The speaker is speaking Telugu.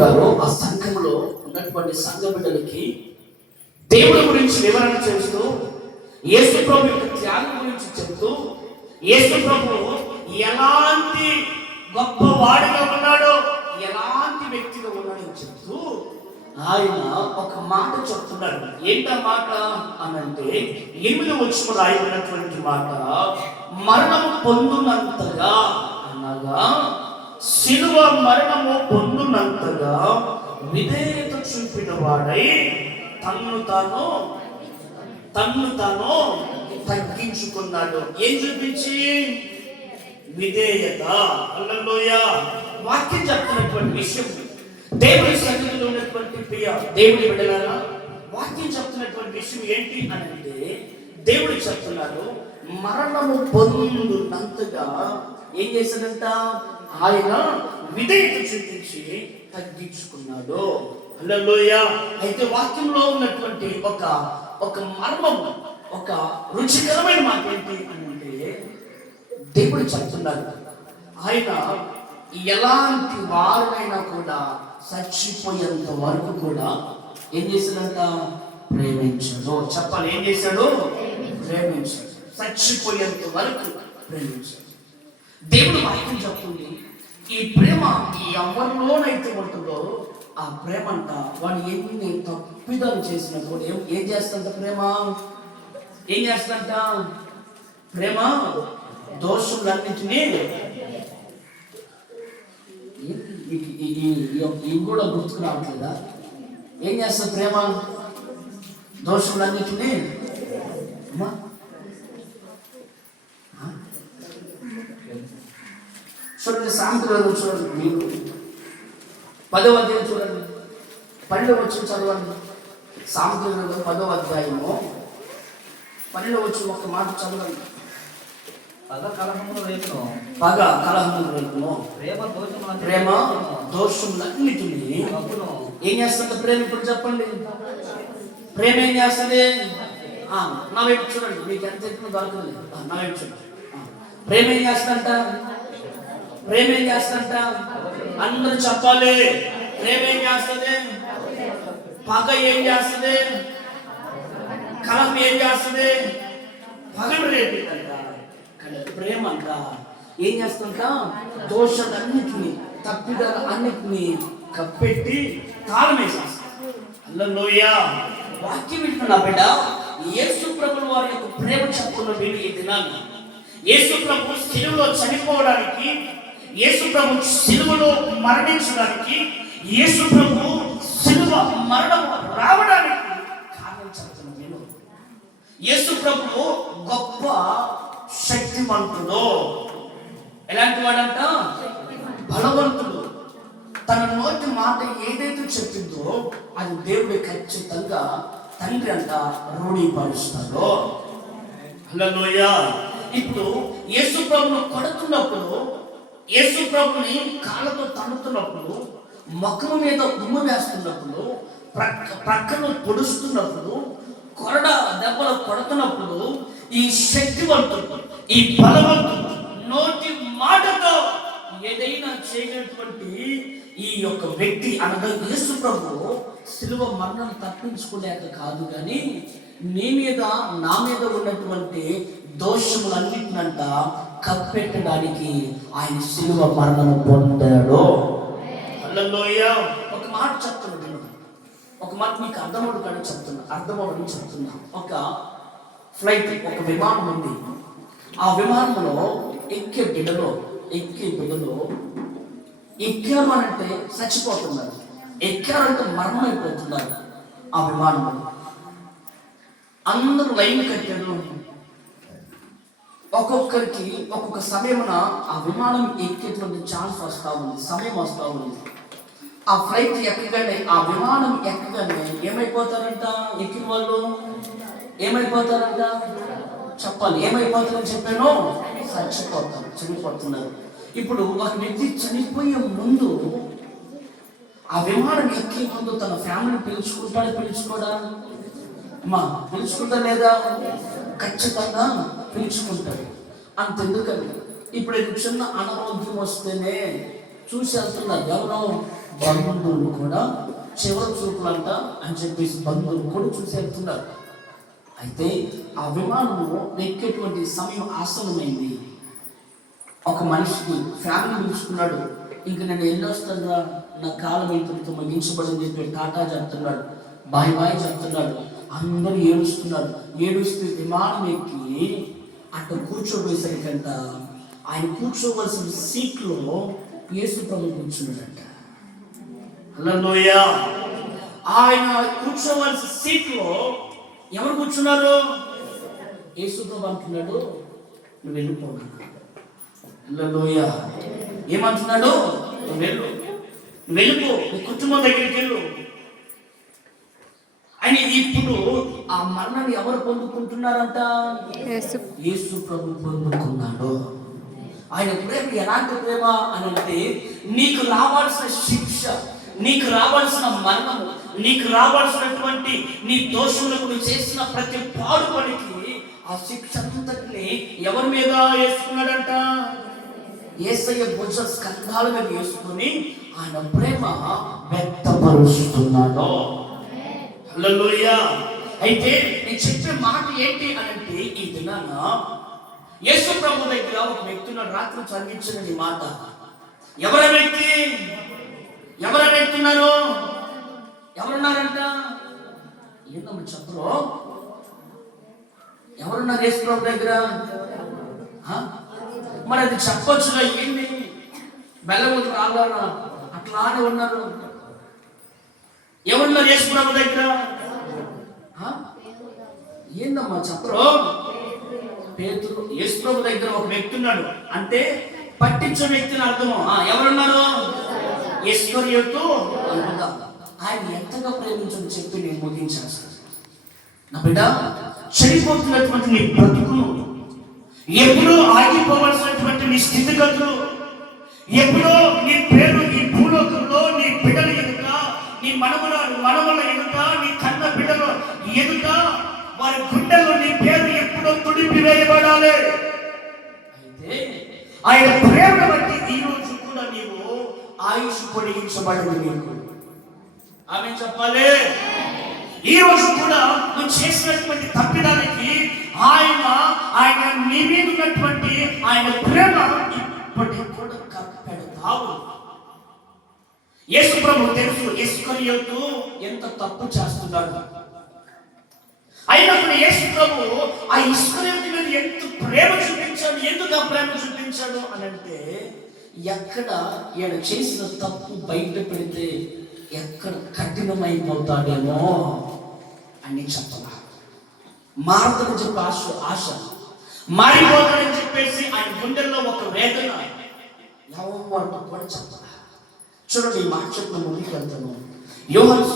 గారు ఆ సంఘంలో ఉన్నటువంటి సంఘ బిడ్డలకి దేవుడి గురించి వివరణ చేస్తూ యేసు ప్రభు యొక్క త్యాగం గురించి చెప్తూ యేసు ప్రభు ఎలాంటి గొప్పవాడిగా ఉన్నాడో, ఎలాంటి వ్యక్తిగా ఉన్నాడో చెప్తూ ఆయన ఒక మాట చెప్తున్నాడు. ఏంటా మాట అనంటే 8వ వచనంలో రాయబడినటువంటి మాట, మరణము పొందునంతగా అనగా శిలువ మరణము పొందునంతగా విధేయత చూపిన వాడై తన్ను తాను తగ్గించుకున్నాడు. ఏం చూపించి? విధేయత. హల్లెలూయా. వాక్యం చెప్తున్నటువంటి విషయం, దేవుడి సన్నిధిలో ఉన్నటువంటి ప్రియ దేవుడి బిడ్డలారా, వాక్యం చెప్తున్నటువంటి విషయం ఏంటి అని అంటే, దేవుడు చెప్తున్నాడు మరణము పొందునంతగా ఏం చేశాడంట? ఆయన విధేయత చూపించి తగ్గించుకున్నాడు. హల్లెలూయా. అయితే వాక్యంలో ఉన్నటువంటి ఒక మర్మం, ఒక రుచికరమైన మాట ఏంటి అని అంటే, దేవుడు చెప్తున్నాడు ఆయన ఎలాంటి వారినైనా కూడా చచ్చిపోయేంత వరకు కూడా ఏం చేశాడంట? ప్రేమించాడు. చెప్పాలి, ఏం చేశాడు? ప్రేమించాడు. చచ్చిపోయేంత వరకు ప్రేమించాడు. దేవుడు వాక్యం చెప్తుంది, ఈ ప్రేమ ఎవరిలోనైతే ఉంటుందో ఆ ప్రేమ అంట వాడు ఎన్ని తప్పిదాలు చేసినా కూడా ఏం చేస్తుంట? ఏం చేస్తుంట? ప్రేమ దోషులన్నింటినీ ఇవి కూడా గుర్తుకు రావట్లేదా? ఏం చేస్తుంది ప్రేమ? దోషులన్నింటినీ చూడండి, సామెతలు చూడండి, మీరు 10వ అధ్యాయం చూడండి, 12వ వచనం చదవండి. సామెతలు 10వ అధ్యాయము 12వ వచనం ఒక మాట చదవండి. పగ కలహమును రేపును ప్రేమ దోషములన్నిటినీ ఏం చేస్తుంది ప్రేమ? ఇప్పుడు చెప్పండి, ప్రేమ ఏం చేస్తుంది? నా వైపు చూడండి, మీకు ఎంత చెప్పినా దొరకదు. నా వైపు చూడండి. ప్రేమ ఏం చేస్తుందంట? అందరూ చెప్పాలి. ప్రేమ ఏం చేస్తుంది? పగ ఏం చేస్తుంది? కలహం ఏం చేస్తుంది? పగను రేపిద్దంట. కానీ ప్రేమ అంట ఏం చేస్తుంట? దోషాలన్నిటినీ, తప్పిదాలు అన్నిటినీ కప్పెట్టి తాళమేసేస్తుంది. హల్లెలూయా. వాక్యం వింటున్నా బిడ్డ, యేసు ప్రభువు వారి యొక్క ప్రేమ చెప్పుకున్న వీళ్ళు ఈ దినాన్ని యేసు ప్రభు సిలువలో చనిపోవడానికి, యేసు ప్రభు సిలువలో మరణించడానికి, యేసు ప్రభు సిలువ మరణం రావడానికి కారణం చెప్తున్న వీళ్ళు. యేసు ప్రభు గొప్ప శక్తివంతుడు. ఎలాంటి వాడంట? బలవంతుడు. తన నోటి మాట ఏదైతే చెప్పిందో అది దేవుడి ఖచ్చితంగా తండ్రి అంట రూఢీపరుస్తాడు. హల్లెలూయా. ఇప్పుడు యేసు ప్రభును కొడుతున్నప్పుడు, యేసు ప్రభుని కాళ్ళతో తన్నుతున్నప్పుడు, ముఖం మీద ఉమ్ము వేస్తున్నప్పుడు, ప్రక్కను పొడుస్తున్నప్పుడు, కొరడ దెబ్బలు కొడుతున్నప్పుడు ఈ శక్తివంతుడు, ఈ బలవంతుడు నోటి మాటతో ఏదైనా చేయనటువంటి ఈ యొక్క వ్యక్తి అనగా యేసు ప్రభు సిలువ మరణం తప్పించుకునేది కాదు, కానీ నీ మీద నా మీద ఉన్నటువంటి దోషములన్నిటినంట కప్పెట్టడానికి ఆయన సిలువ మరణం పొందాడు. హల్లెలూయా. ఒక మాట చెప్తున్నాను, ఒక మాట మీకు అర్థమవుతుందని చెప్తున్నా. ఒక ఫ్లైట్, ఒక విమానం ఉంది. ఆ విమానంలో ఎక్కే బిడ్డలో ఎక్కారు అంటే చచ్చిపోతున్నారు, ఎక్కారంటే మరణం అయిపోతున్నారు. ఆ విమానంలో అందరూ లైన్ కట్టారు. ఒక్కొక్కరికి ఒక్కొక్క సమయమున ఆ విమానం ఎక్కేటువంటి ఛాన్స్ వస్తూ ఉంది, సమయం వస్తూ ఉంది. ఆ ఫ్లైట్ ఎక్కగానే, ఆ విమానం ఎక్కగానే ఏమైపోతారంట? ఎక్కిన వాళ్ళు ఏమైపోతారంట? చెప్పాలి, ఏమైపోతారని చెప్పాను? చనిపోతున్నారు. ఇప్పుడు ఒక వ్యక్తి చనిపోయే ముందు, ఆ విమానం ఎక్కే ముందు తన ఫ్యామిలీ పిలుచుకోడా? పిలుచుకుంటా లేదా? ఖచ్చితంగా పిలుచుకుంటాడు. అంతెందుకని ఇప్పుడు చిన్న అనారోగ్యం వస్తేనే చూసి వెళ్తున్నారు. ఎవరో బంధువులు కూడా చివరి చూపులంట అని చెప్పేసి బంధువులు కూడా చూసి వెళ్తున్నారు. అయితే ఆ విమానము ఎక్కేటువంటి సమయం ఆసనమైంది. ఒక మనిషికి ఫ్యామిలీ పిలుచుకున్నాడు. ఇంక నేను వెళ్ళొస్తాను, నా కాలం ఇంతటితో ముగించబడింది చెప్పి టాటా చెప్తున్నాడు, బాయ్ బాయ్ చెప్తున్నాడు. అందరూ ఏడుస్తున్నారు. ఏడుస్తూ విమానం ఎక్కి అక్కడ కూర్చోబోయేసరికంట ఆయన కూర్చోవలసిన సీట్లో యేసు ప్రభు కూర్చున్నాడంట. హల్లెలూయా. ఆయన కూర్చోవలసిన సీట్లో ఎవరు కూర్చున్నారు? యేసు ప్రభు అంటున్నాడు, నువ్వు వెళ్ళిపోనా. హల్లెలూయా. ఏమంటున్నాడు? నువ్వు వెళ్ళిపో, నీ కుటుంబం దగ్గరికి వెళ్ళు అని. ఇప్పుడు ఆ మరణాన్ని ఎవరు పొందుకుంటున్నారంట? యేసు ప్రభు పొందుకున్నాడు. ఆయన ప్రేమ ఎలాంటి ప్రేమ అని అంటే, నీకు రావాల్సిన శిక్ష, నీకు రావాల్సిన మరణము, నీకు రావాల్సినటువంటి నీ దోషములకు నువ్వు చేసిన ప్రతి పాడు పనికి ఆ శిక్ష అంతటిని ఎవరి మీద వేసుకున్నాడంట? యేసయ్య భుజ స్కంధాల మీద వేసుకుని ఆయన ప్రేమ వ్యక్తపరుస్తున్నాడు. హల్లెలూయా. అయితే నేను చెప్పే మాట ఏంటి అని అంటే, ఈ దినాన యేసు ప్రభు దగ్గర ఒక వ్యక్తిని రాత్రి చదివించిన ఈ మాట. ఎవర వ్యక్తి? ఎవరు వ్యక్తున్నారు? ఎవరున్నారంట? ఏంటమ్మా చెప్పరు? ఎవరున్నారు యేసు ప్రభు దగ్గర? మరి అది చెప్పొచ్చుగా. ఏంటి బెల్లములు రాగానా అట్లానే ఉన్నారు. ఎవరున్నారు యేసు ప్రభు దగ్గర? ఏందమ్మా చెప్పరు? పేతురు. యేసు ప్రభు దగ్గర ఒక వ్యక్తి ఉన్నాడు అంటే పట్టించే వ్యక్తిని అర్థము. ఎవరున్నారు? ఇస్కరియోతు యూదా. ఆయన ఎంతగా ప్రేమించని చెప్పి నేను ముగించాను. నా బిడ్డ, చెడిపోతున్నటువంటి నీ బ్రతుకును, ఎప్పుడూ ఆగిపోవలసినటువంటి నీ స్థితిగతులు, ఎప్పుడో నీ పేరు ఈ భూలోకంలో నీ బిడ్డల ఎదుట, నీ మనవల ఎదుట, నీ కన్న బిడ్డల ఎదుట, వారి గుండెల్లో నీ పేరు ఎప్పుడో తుడిపి వేయబడాలి. అయితే ఆయన ప్రేమ బట్టి ఈ రోజు కూడా నీవు ఆయుష్ పొడిగించబడింది నీకు. ఆమె చెప్పాలి. ఈ రోజు కూడా నువ్వు చేసినటువంటి తప్పిదానికి ఆయన నీ మీద ఉన్నటువంటి ఆయన ప్రేమ ఇప్పటికి కూడా కప్పెడతావు. యేసు ప్రభు తెలుసు ఇస్కరియోతు ఎంత తప్పు చేస్తున్నాడు. అయినప్పుడు యేసు ప్రభు ఆ ఇస్కరియోతు మీద ఎంత ప్రేమ చూపించాడు. ఎందుకు ఆ ప్రేమ చూపించాడు అని అంటే, ఎక్కడ ఈయన చేసిన తప్పు బయట పెడితే ఎక్కడ కఠినమైపోతాడేమో అని చెప్పాల. మారతని చెప్పి ఆశ మారిపోతాడని చెప్పేసి ఆయన గుండెల్లో ఒక వేదన ఎవరు కూడా చెప్పాల. చూడండి, ఈ మాట చెప్పిన ముందుకు వెళ్తాను. యోహాను